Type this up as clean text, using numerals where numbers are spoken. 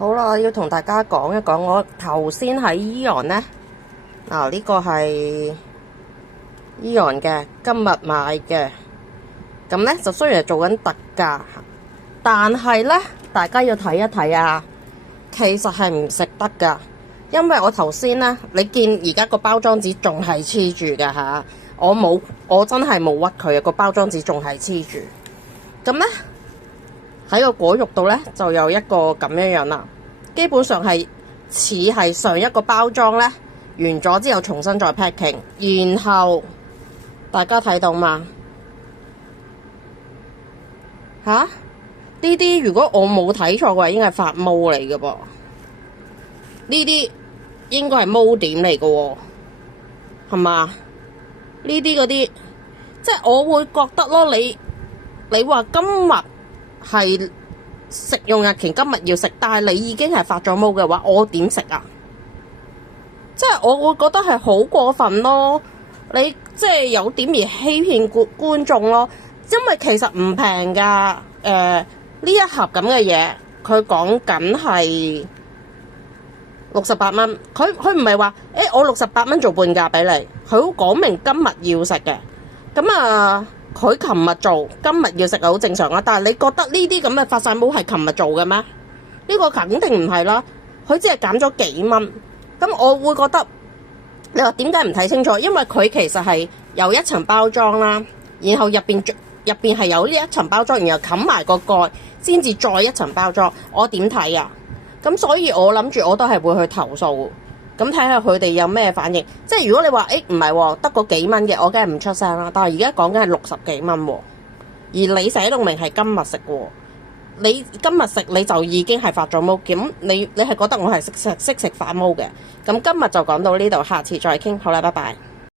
好啦，要同大家講一講我頭先喺AEON呢。呢個係AEON嘅，今日買嘅。咁呢就雖然係做緊特價，但係呢大家要睇一睇啊，其實係唔食得噶。因為我頭先呢，你見而家個包裝紙仲係黐住㗎吓，我真係冇屈佢啊，個包裝紙仲係黐住。咁呢，喺個果肉度呢，就有一個咁樣啦，基本上係似係上一個包裝呢，完咗之後重新再 packing， 然後大家睇到嘛？呢啲如果我冇睇錯嘅話，應該係發毛嚟嘅噃。呢啲應該係毛點嚟嘅喎，係嘛？呢啲嗰啲，即係我會覺得咯，你話今日係食用日期，今日要食，但係你已經係發咗毛嘅話，我點食啊？即係我會覺得係好過分咯，你即係有點而欺騙觀眾咯，因為其實唔平噶，呢一盒咁嘅嘢，佢講緊係68蚊，佢唔係話我68蚊做半價俾你，佢講明今日要食嘅，咁啊佢琴日做，今日要食係好正常啦。但係你覺得呢啲咁嘅發晒毛係琴日做嘅咩？呢個肯定唔係啦，佢只係減咗幾蚊。咁我會覺得，你話點解唔睇清楚？因為佢其實係有一層包裝啦，然後入邊係有呢一層包裝，然後冚埋個蓋，先至再一層包裝。我點睇啊？咁所以我諗住我都係會去投訴，咁睇下佢哋有咩反應。即係如果你話唔係喎，得嗰幾蚊嘅，我梗係唔出聲啦。但係而家講緊係60幾蚊喎，而你寫到明係今日食喎。你今日食你就已經係發咗毛，咁你係覺得我係識食反毛嘅？咁今日就講到呢度，下次再傾，好啦，拜拜。